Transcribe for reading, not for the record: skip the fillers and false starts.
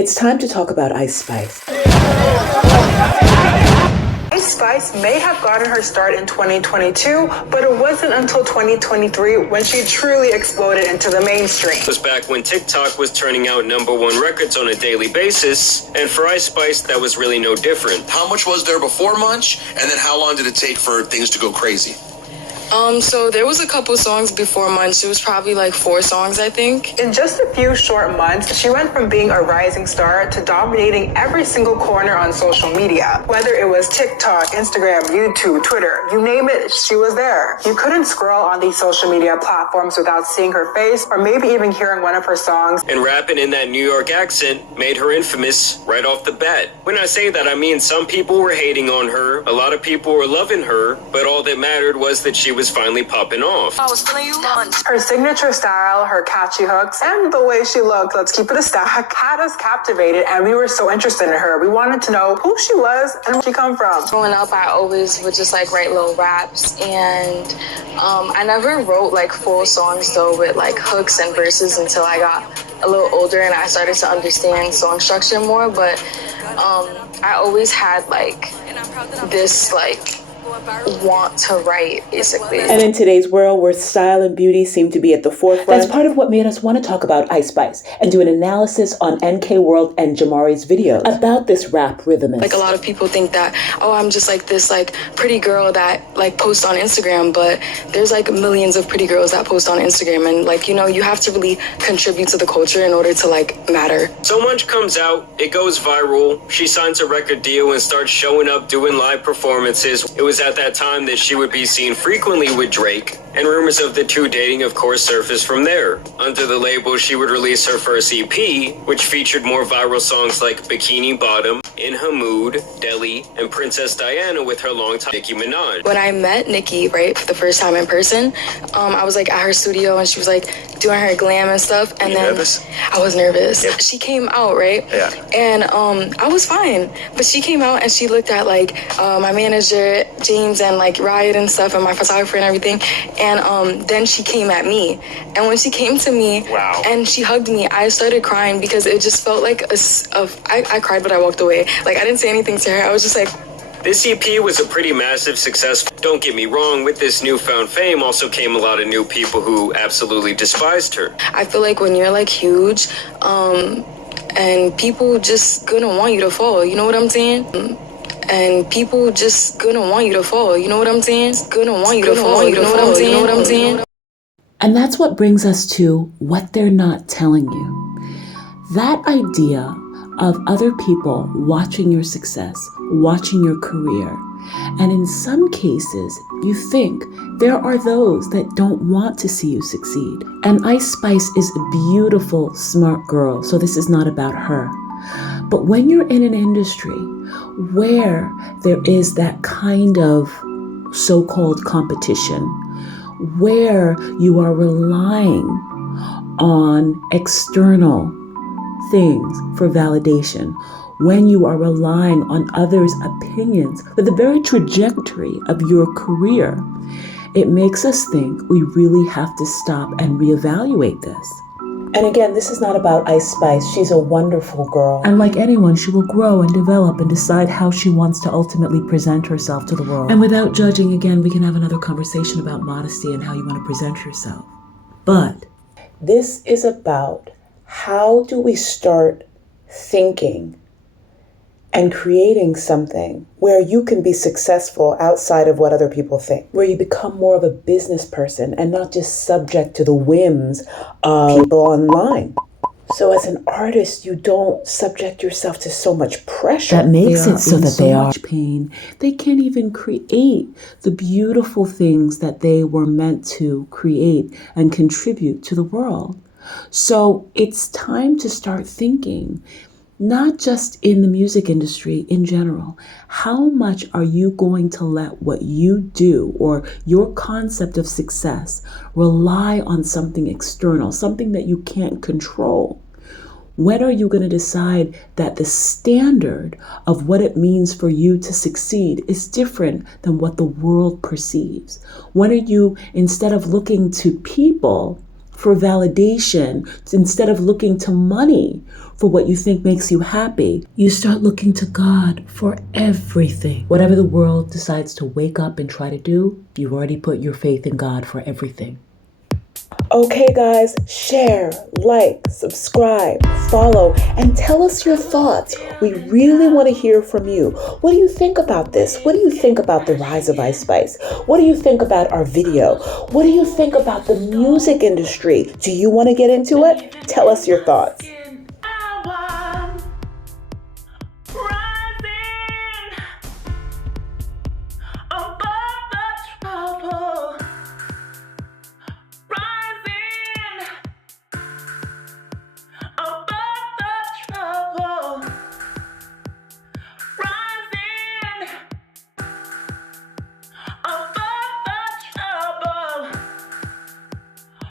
It's time to talk about Ice Spice. Ice Spice may have gotten her start in 2022, but it wasn't until 2023 when she truly exploded into the mainstream. It was back when TikTok was turning out #1 records on a daily basis, and for Ice Spice, that was really no different. How much was there before Munch, and then how long did it take for things to go crazy? So there was a couple songs before Munch. It was probably like 4 songs, I think. In just a few short months, she went from being a rising star to dominating every single corner on social media. Whether it was TikTok, Instagram, YouTube, Twitter, you name it, she was there. You couldn't scroll on these social media platforms without seeing her face or maybe even hearing one of her songs. And rapping in that New York accent made her infamous right off the bat. When I say that, I mean some people were hating on her, a lot of people were loving her, but all that mattered was that she was finally popping off. I was feeling you once. Her signature style, her catchy hooks, and the way she looked, let's keep it a stack, had us captivated, and we were so interested in her. We wanted to know who she was and where she come from. Growing up, I always would just like write little raps, and I never wrote like full songs though with like hooks and verses until I got a little older and I started to understand song structure more. But I always had like this like want to write, basically. And in today's world where style and beauty seem to be at the forefront, that's part of what made us want to talk about Ice Spice and do an analysis on NK World and Jamari's video about this rap rhythmist. Like a lot of people think that, oh, I'm just like this like pretty girl that like posts on Instagram, but there's like millions of pretty girls that post on Instagram, and like, you know, you have to really contribute to the culture in order to like matter. So Munch comes out, it goes viral, she signs a record deal and starts showing up doing live performances. It was at that time that she would be seen frequently with Drake, and rumors of the two dating of course surfaced from there. Under the label, she would release her first EP, which featured more viral songs like Bikini Bottom, In Her Mood, Deli, and Princess Diana with her longtime Nicki Minaj. When I met Nicki, right, for the first time in person, I was like at her studio and she was like doing her glam and stuff, and then nervous? I was nervous. Yeah. She came out, right? Yeah. And I was fine, but she came out and she looked at like my manager James and like Riot and stuff and my photographer and everything, and then she came at me, and when she came to me and she hugged me, I started crying because it just felt like I cried, but I walked away. Like I didn't say anything to her. I was just like, this EP was a pretty massive success. Don't get me wrong, with this newfound fame also came a lot of new people who absolutely despised her. I feel like when you're like huge, and people just gonna want you to fall, you know what I'm saying? And people just gonna want you to fall, you know what I'm saying? Gonna want you to fall, you know what I'm saying? You know what I'm saying? And that's what brings us to what they're not telling you. That idea of other people watching your success, watching your career. And in some cases, you think there are those that don't want to see you succeed. And Ice Spice is a beautiful, smart girl, so this is not about her. But when you're in an industry where there is that kind of so-called competition, where you are relying on external things for validation, when you are relying on others' opinions for the very trajectory of your career, it makes us think we really have to stop and reevaluate this. And again, this is not about Ice Spice. She's a wonderful girl. And like anyone, she will grow and develop and decide how she wants to ultimately present herself to the world. And without judging, again, we can have another conversation about modesty and how you want to present yourself. But this is about how do we start thinking and creating something where you can be successful outside of what other people think, where you become more of a business person and not just subject to the whims of people online. So as an artist, you don't subject yourself to so much pressure. That makes it so that they are in so much pain. They can't even create the beautiful things that they were meant to create and contribute to the world. So it's time to start thinking, not just in the music industry in general, how much are you going to let what you do or your concept of success rely on something external, something that you can't control? When are you going to decide that the standard of what it means for you to succeed is different than what the world perceives? When are you, instead of looking to people for validation, instead of looking to money for what you think makes you happy, you start looking to God for everything. Whatever the world decides to wake up and try to do, you've already put your faith in God for everything. Okay, guys, share, like, subscribe, follow, and tell us your thoughts. We really want to hear from you. What do you think about this? What do you think about the rise of Ice Spice? What do you think about our video? What do you think about the music industry? Do you want to get into it? Tell us your thoughts.